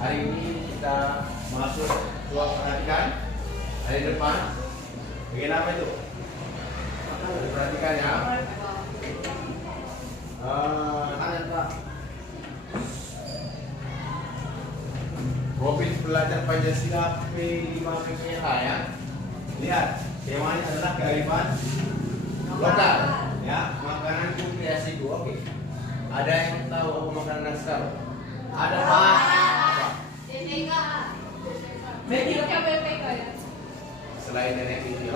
Hari ini kita masuk ruang perhatikan. Hari depan, bagian apa itu? Perhatikan ya. Profil Pelajar Pancasila P5 PPH ya. Lihat, temanya adalah kearifan lokal ya. Makanan itu kreasi gua. Oke. Ada yang tahu apa makanan nasional? Ada Pak? BPK. BPK ya. Selain nenek itu,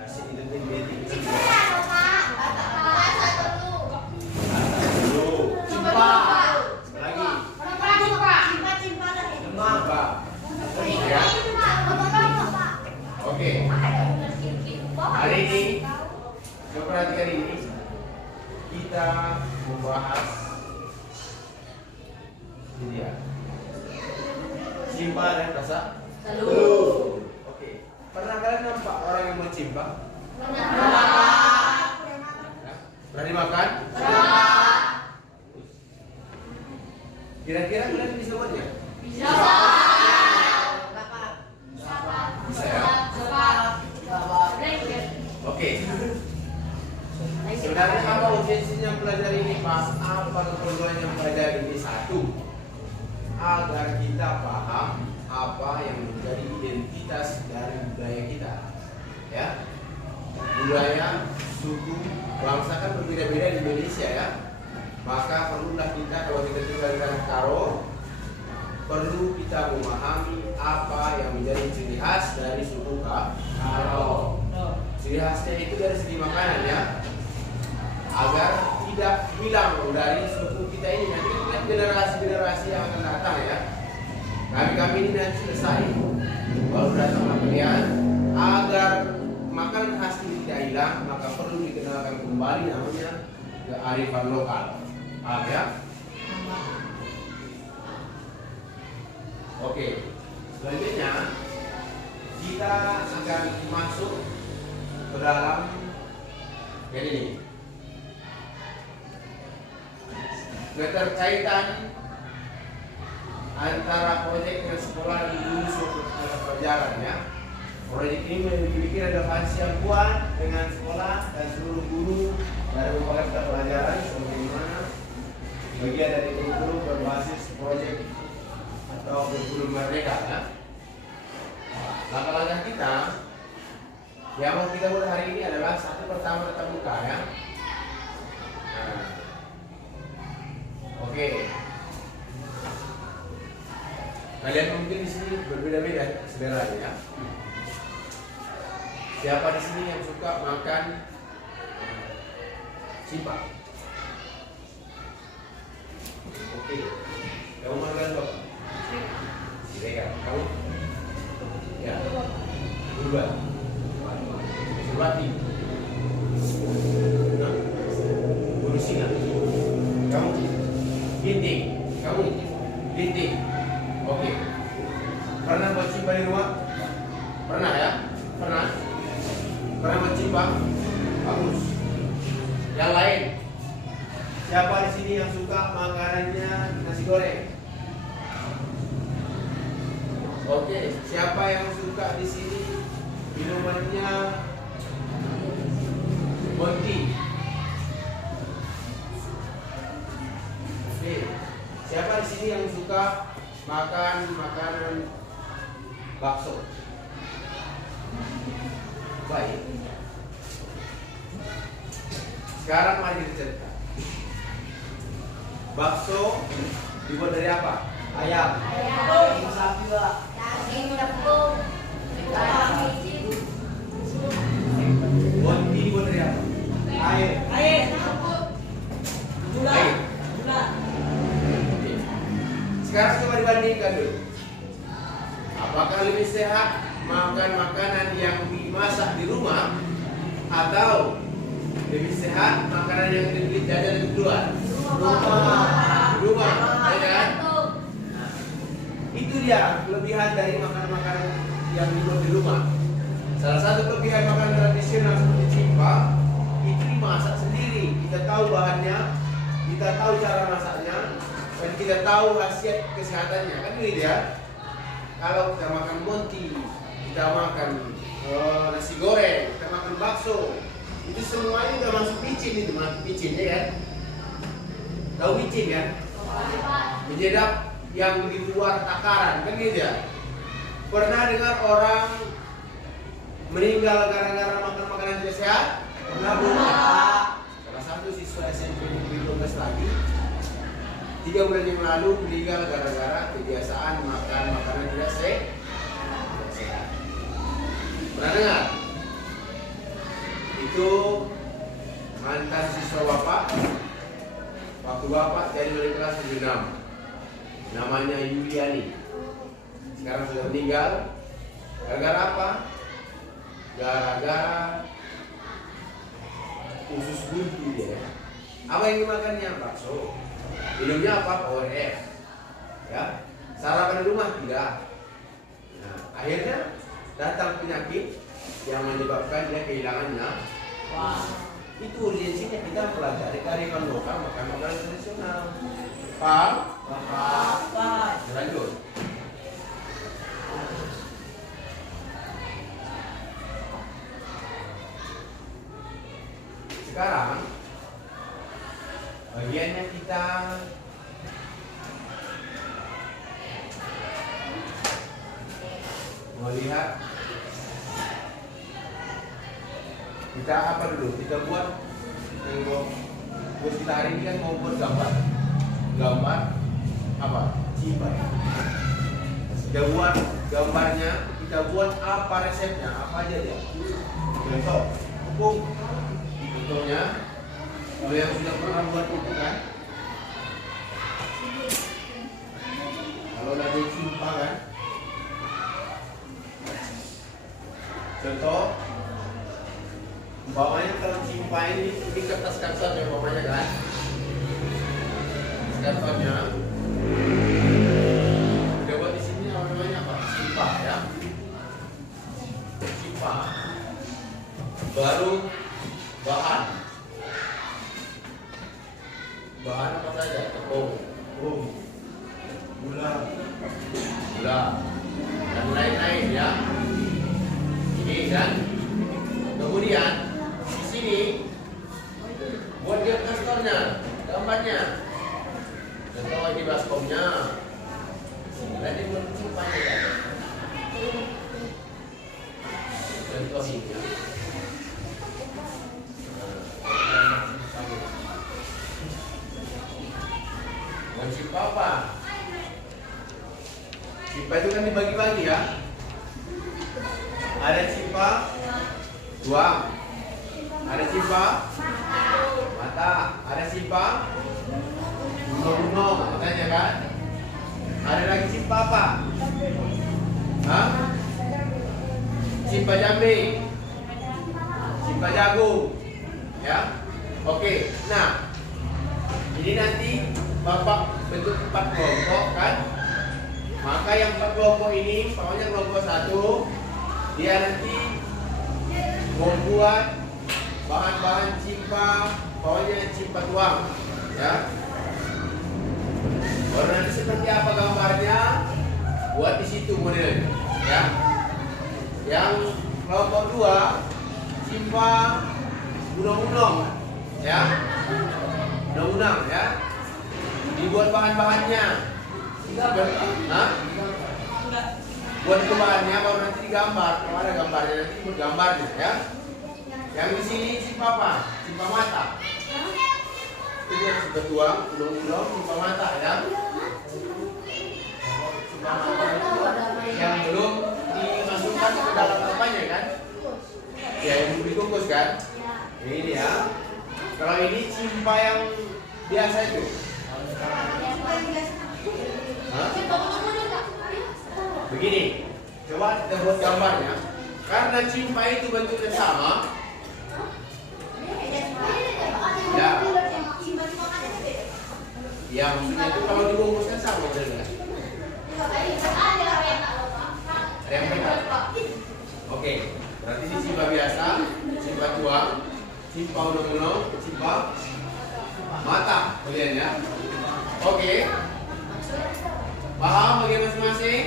nasi identik betik itu dulu. Cimpa. Lagi. Cimpa. Ya. Oke. Hari ini, perhatikan ini, kita membahas ini ya. Cimpa dan rasa telur. Oke. Pernah kalian nampak orang yang mau cimpa? Berani makan? Kira-kira kalian bisa buatnya? Bisa ya? Oke. Sebenarnya apa urgensinya belajar ini, Pak? Apa keperluan yang belajar ini? Satu, agar kita paham apa yang menjadi identitas dari budaya kita, ya. Budaya, suku, bangsa kan berbeda-beda di Indonesia ya. Maka perlulah kita, kalau kita tinggal di tanah Karo, perlu kita memahami apa yang menjadi ciri khas dari suku Karo. Ciri khasnya itu dari segi makanan ya, agar tidak hilang dari suku kita ini. Nanti lihat generasi-generasi yang akan datang ya. Kami ini nanti selesai, baru datanglah kalian. Agar makanan khas ini tidak hilang, maka perlu dikenalkan kembali namanya kearifan lokal. Paham ya? Oke, selanjutnya kita akan masuk ke dalam ini, keterkaitan antara proyek dengan sekolah di dulu suatu pelajaran ya. Proyek ini memiliki relevansi yang kuat dengan sekolah dan seluruh guru dari berbagai pelajaran, sebagaimana bagian dari guru berbasis proyek atau kurikulum merdeka ya. Langkah-langkah kita yang mau kita buat hari ini adalah satu, pertama tatap muka ya. Nah, oke. Kalian mungkin di sini berbeda-beda seleranya ya. Siapa di sini yang suka makan cimpa? Oke. Kamu makan apa? Silakan. Kamu? Ya. Berubah. Surati. Nah. Burusina. Kamu? Ginting. Kamu? Ginting. Oke. Pernah buat cimpa di rumah? Pernah ya? Pernah? Pernah buat cimpa? Bagus. Yang lain? Siapa di sini yang suka makanannya nasi goreng? Oke. Siapa yang suka di sini minumannya Monty? Oke. Siapa di sini yang suka makan makanan bakso? Baik. Sekarang mari kita cerita. Bakso dibuat dari apa? Ayam. Ayam. Sapi lah. Daging tepung. Monty dibuat dari apa? Air. Air. Gula. Sekarang coba dibandingkan dulu. Apakah lebih sehat makan makanan yang dimasak di rumah atau lebih sehat makanan yang dibeli jajan di luar? Rumah, ya kan? Nah, itu dia kelebihan dari makanan-makanan yang dibuat di rumah. Salah satu kelebihan makanan tradisional seperti cimpa itu dimasak sendiri. Kita tahu bahannya kita tahu cara masaknya, dan kita tahu khasiat kesehatannya, kan gitu ya. Kalau kita makan monti, kita makan nasi goreng, kita makan bakso, itu semuanya udah masuk micin, itu masuk micin ya kan? Tahu micin kan? Menyedap yang di luar takaran, kan gitu ya. Pernah dengar orang meninggal gara-gara makan makanan tidak sehat? Pernah belum? Salah satu siswa SMP Negeri 12 lagi 3 bulan yang lalu meninggal gara-gara kebiasaan makan makanan tidak sehat. Pernah dengar? Itu mantan siswa bapak. Waktu bapak jadi wali kelas 76. Namanya Yuliani. Sekarang sudah meninggal. Gara-gara apa? Gara-gara usus buntu dia. Apa yang dimakannya? Bakso. Minumnya apa? Power F. Ya. Sarapan di rumah tidak. Nah, akhirnya datang penyakit yang menyebabkan dia kehilangannya. Wah, itu urgensinya kita pelajari kearifan lokal makan makanan tradisional. Paham? Paham. Lanjut. Sekarang bagiannya kita melihat kita apa dulu? Kita buat kita hari ini kan mau buat gambar apa? Cimpai. Kita buat gambarnya, kita buat apa resepnya, apa aja dia? Contoh, tepung. Contohnya, kalau yang sudah pernah buat itu kan, kalau ada cimpa kan, contoh, umpamanya kalau cimpa ini kertas kantornya umpamanya kan, kantornya, udah buat di sini namanya apa? Cimpa ya, cimpa, baru bahan apa saja? Tepung, gula, dan lain-lain ya. Ini kan. Kemudian di sini buat dia kastornya, gambarnya. Contoh di baskomnya. Nanti buat cimpanya kan. Contoh ini. Cimpa apa? Cimpa itu kan dibagi-bagi ya. Ada cimpa tuang, ada cimpa mata, ada cimpa gunung-gunung, katanya kan. Ada lagi cimpa apa? Hah? Cimpa jambe, cimpa jagung, ya. Oke, nah ini nanti Bapak bentuk 4 kelompok kan. Maka yang 4 kelompok ini, pokoknya kelompok 1, dia nanti membuat bahan-bahan cimpa, pokoknya cimpa tuang, ya. Baru nanti seperti apa gambarnya, buat di situ modelnya, ya. Yang kelompok 2, cimpa gunung-gunung, ya. Gunung-gunung, ya. Dibuat bahan-bahannya. Hah? Buat itu bahannya baru nanti digambar. Kalau ada gambarnya nanti buat gambarnya ya. Yang di sini cimpa apa? Cimpa mata. Itu buat cimpa tuang, undang-undang, cimpa mata ya. Cimpa mata itu yang belum dimasukkan ke dalam apanya kan? Ya yang belum dikukus kan? Ini ya. Kalau ini cimpa yang biasa itu. Hah? Begini, coba kita buat gambarnya. Karena cimpa itu bentuknya sama. Ya. Ya, maksudnya itu kalau dibungkuskan sama modelnya. Ada yang beda. Oke, berarti ini cimpa biasa, cimpa tuang, cimpa undang-undang, cimpa mata. kalian ya. Oke. Paham bagi masing-masing?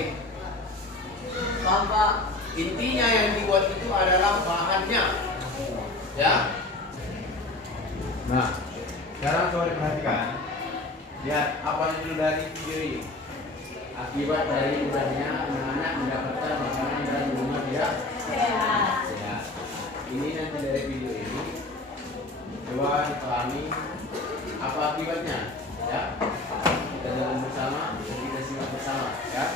Paham, Pak. Intinya yang dibuat itu adalah bahannya. Ya. Nah, sekarang coba diperhatikan. Lihat apa judul dari video ini. Akibat dari ubahnya anak-anak mendapatkan makanan dan rumah dia Sehat. sehat. Ini nanti dari video ini coba dipahami apa akibatnya, ya. Kita jalan bersama, kita simak bersama, ya.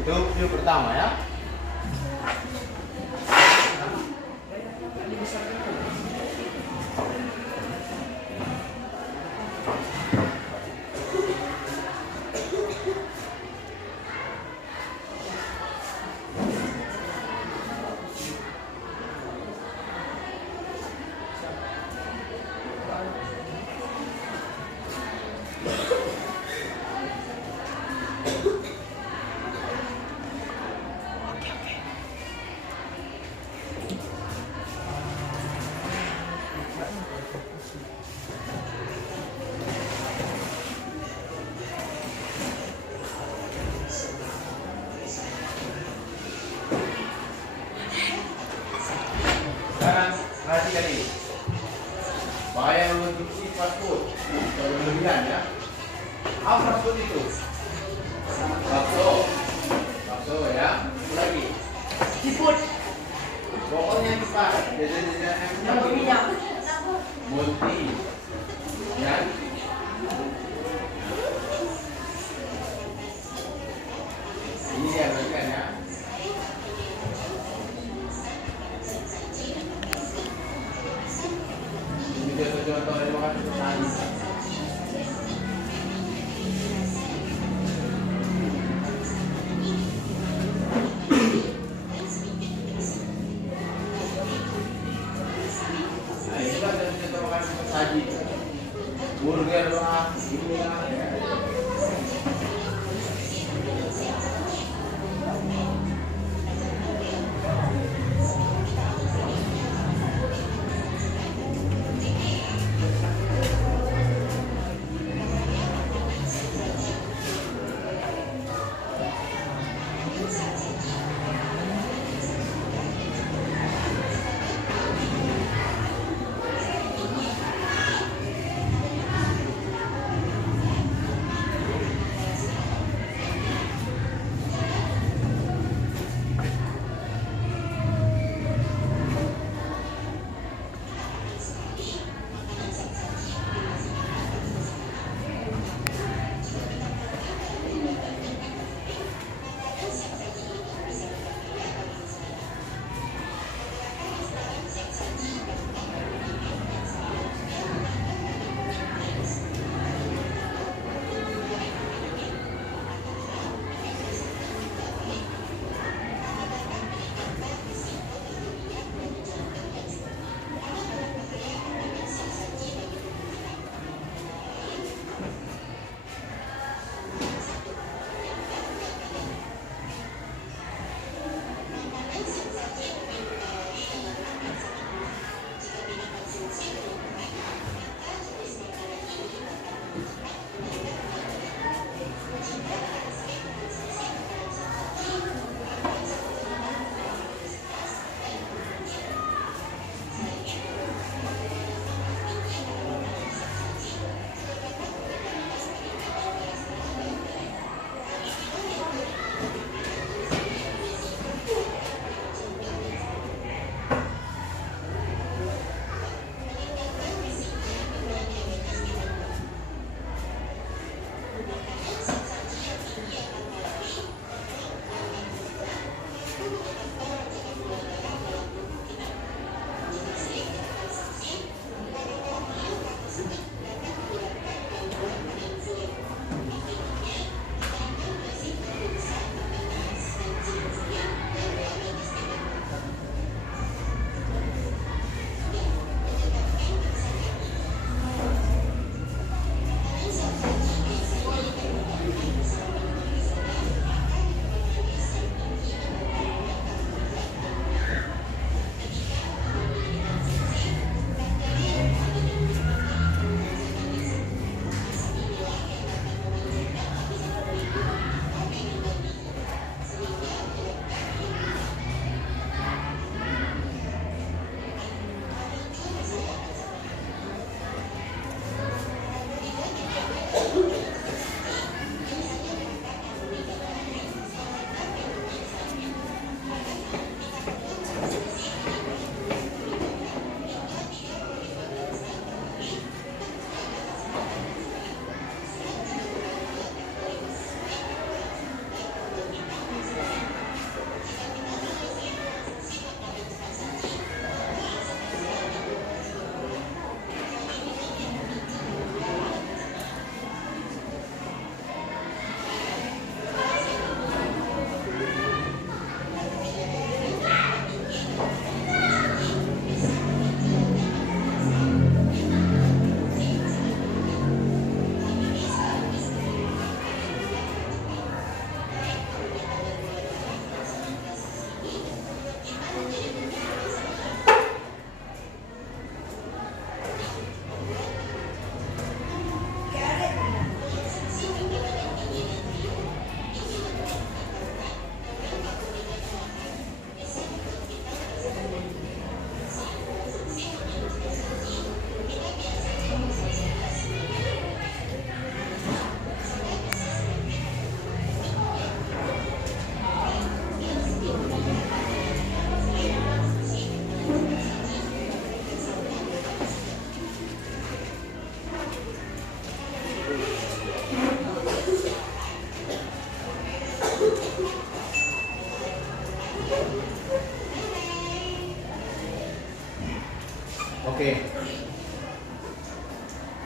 Itu video pertama ya. Sekarang perhatikan ini. Bahaya mengonsumsi fast food berlebihan ya. Apa fast food itu? Bakso, bakso ya. Lagi. Siput. Pokoknya cepat. Jajan-jajan yang Tambah minyak. multi. Ya. Ini dia perhatikan ya. Video tujuan tahu dia makan tadi. Nah, itulah yang kita makan tadi. Burger lah, ini lah.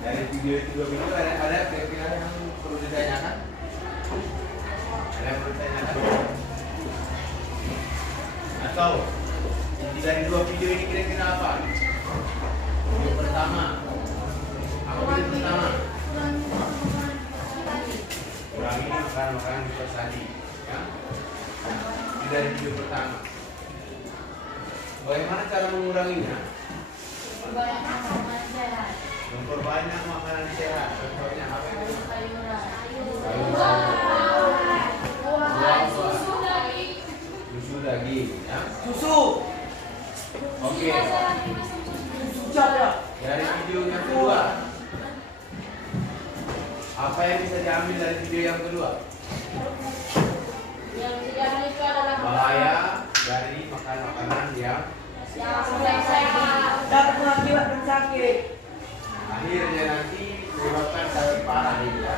Dari video itu dua video ada kira-kira yang perlu ditanyakan? Ada yang perlu ditanyakan? Atau inti dari dua video ini kira-kira apa? Video pertama. Apa video pertama? Kurangi makanan-makanan kita tadi, ya. Ini dari video pertama. Bagaimana cara menguranginya? Memperbanyak makanan sehat. Contohnya apa itu? Susu daging, ya. Susu. Oke. Susu ya. Dari video yang kedua, apa yang bisa diambil dari video yang kedua? Yang tidak itu adalah Bahaya dari makan makanan yang Dapat mengakibatkan sakit. akhirnya nanti menyebabkan sakit parah ini, ya.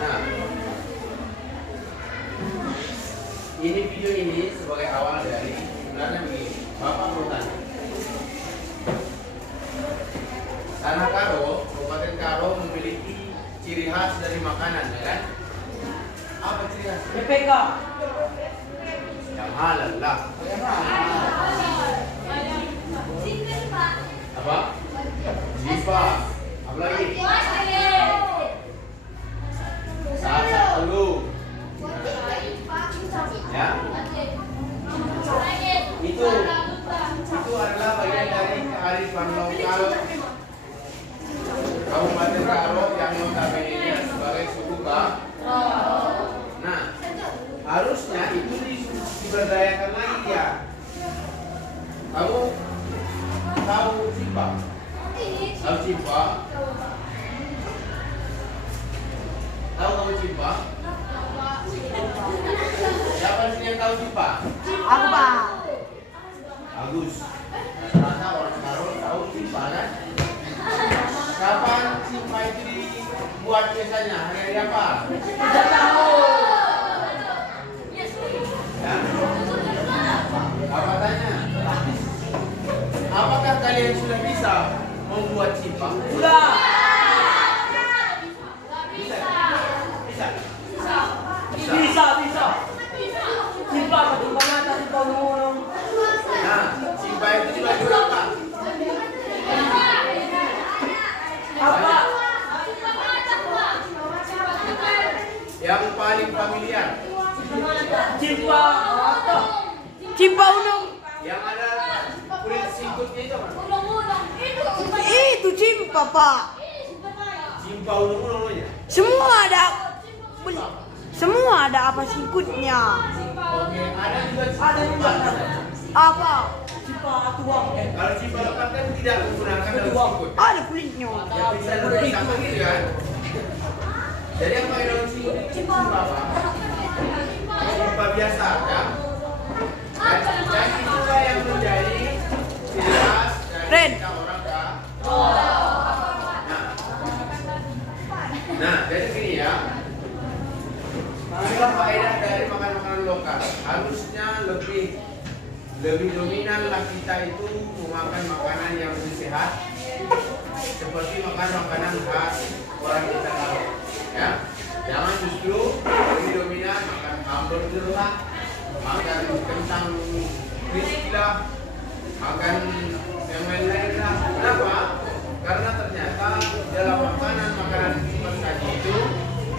Nah, ini video ini sebagai awal dari sebenarnya begini. Bapak mau tanya. Tanah Karo, Kabupaten Karo memiliki ciri khas dari makanan, ya kan? Apa ciri khas? BPK. Yang halal lah. Apa? Jipa. Apa lagi? Sasak telur. Ya. Itu adalah bagian dari kearifan lokal Kabupaten Karo yang notabene sebagai suku Karo. Nah, harusnya itu diberdayakan lagi, ya. Kamu tahu Cipa? Tahu Cipa? Tahu kamu Cipa? Siapa sih yang tahu Cipa? Aku Pak. Bagus. Rata-rata orang Karo tahu Cipa, kan? Kapan Cipa itu dibuat biasanya? Hari apa? Tidak tahu. Ya? Apa tanya? Apakah kalian sudah bisa membuat Cipa? Sudah. Bisa? Bisa? Bisa. Simpa pertimbangan tadi kau ngomong. Nah, Cipa itu dibagi berapa? Apa? Yang paling familiar, Simpa. Simpa unung. yang ada kulit singkutnya itu apa? Itu Cimpa, Pak. Cipa ulung-ulung aja. Semua ada apa singkutnya? Oke, ada juga Cipa Ada juga. lepat. Apa? Simpa tuang. Kalau Cipa lepat kan tidak menggunakan daun singkut. Ada kulitnya. Ya bisa lebih sama gitu kan? Jadi yang pakai daun singkut itu Cipa apa? Cipa biasa, ya? Dan itulah yang menjadi ciri khas dari Ren. kita orang Karo. Nah, jadi gini, ya. Inilah faedah dari makanan-makanan lokal. Harusnya lebih dominanlah kita itu memakan makanan yang lebih sehat, seperti makan makanan khas orang kita tahu, ya. Jangan justru lebih dominan makan hamburger lah, makan kentang crispy lah, makan yang lain-lain lah. Kenapa? Karena ternyata dalam makanan seperti tadi itu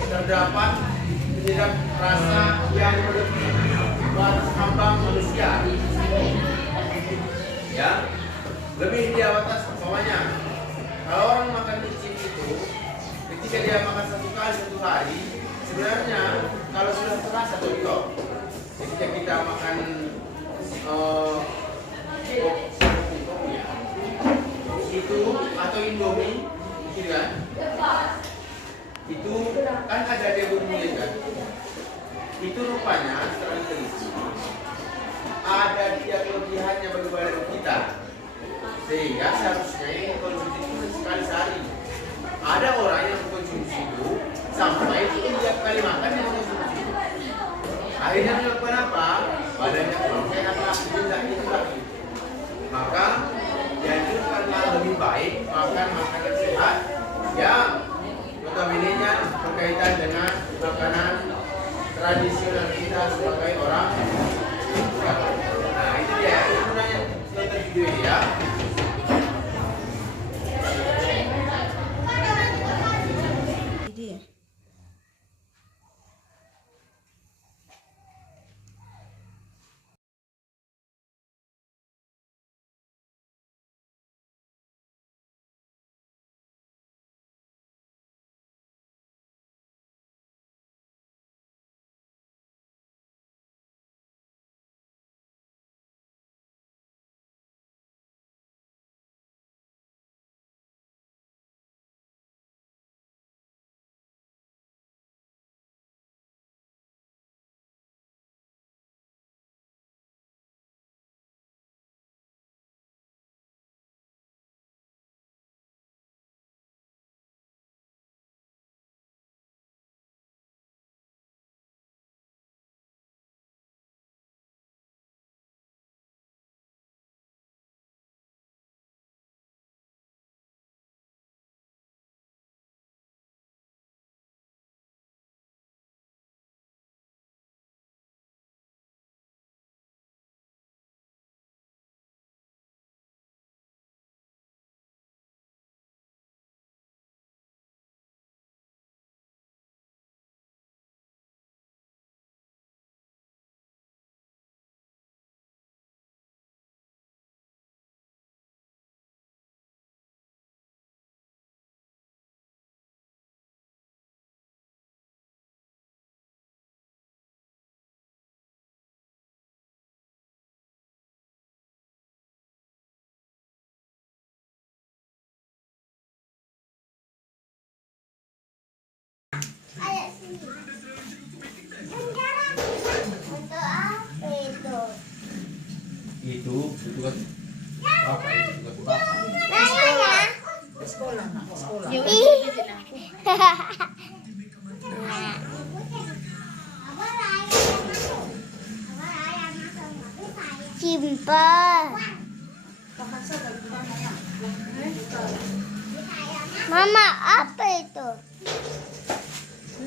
terdapat penyedap rasa yang melebihi batas ambang manusia. Ya, lebih di atas umpamanya. Kalau orang makan micin itu, ketika dia makan satu hari, sebenarnya kalau sudah terasa betul, ketika kita makan itu atau Indomie, gitu kan? Itu kan ada dia bumbunya kan? Itu rupanya setelah diteliti ada dia kelebihannya bagi badan kita, sehingga seharusnya ini konsumsi itu sekali sehari. Ada orang yang mengkonsumsi itu sampai tiap kali makan yang mengkonsumsi. Akhirnya menyebabkan apa? Badannya kurang sehat lah, itu lagi. Maka dianjurkanlah lebih baik makan makanan sehat tradisional kita sebagai orang. Nah itu dia, itu gunanya nonton video ini ya. Itu tugas bapak, itu tugas bapak. Sekolah nak, sekolah. Ya udah pijit lang. Simple. Mama, apa itu?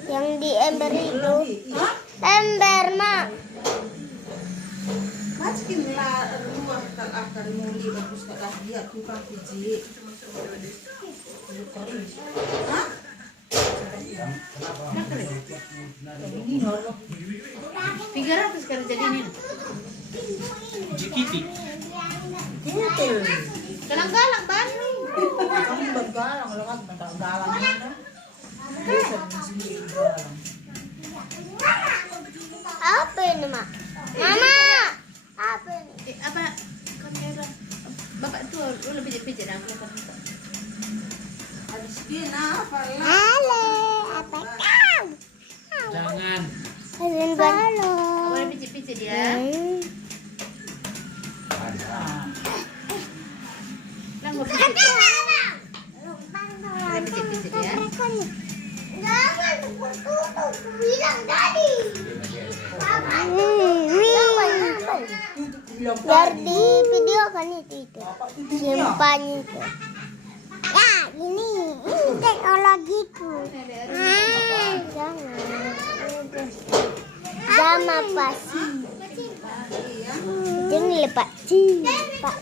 Yang di ember itu? Ember, Ma. Masukin lah rumah tak akan muli bagus tak dah dia tukang pijit. Hah? Ini nolok. 300 kali jadi ini. Jikiti. Kutul. Galang-galang bani. Kamu bergalang lewat bentar galang mana? Bisa sendiri galang. Apa ini, Ma? Mama. Apa ini? Apa kamera? Bapak tuh lu pijit-pijit aku lepas. Habis dia apa lah? Halo, apa kau? Jangan. Halo. Boleh pijit-pijit ya. Lang mau pijit. Boleh pijit-pijit ya. Jangan tutup, bilang tadi. Biar di video kan itu. Simpan itu. Ya, ini teknologiku. Jangan. Sama pasti. Jangan lepas. Pak.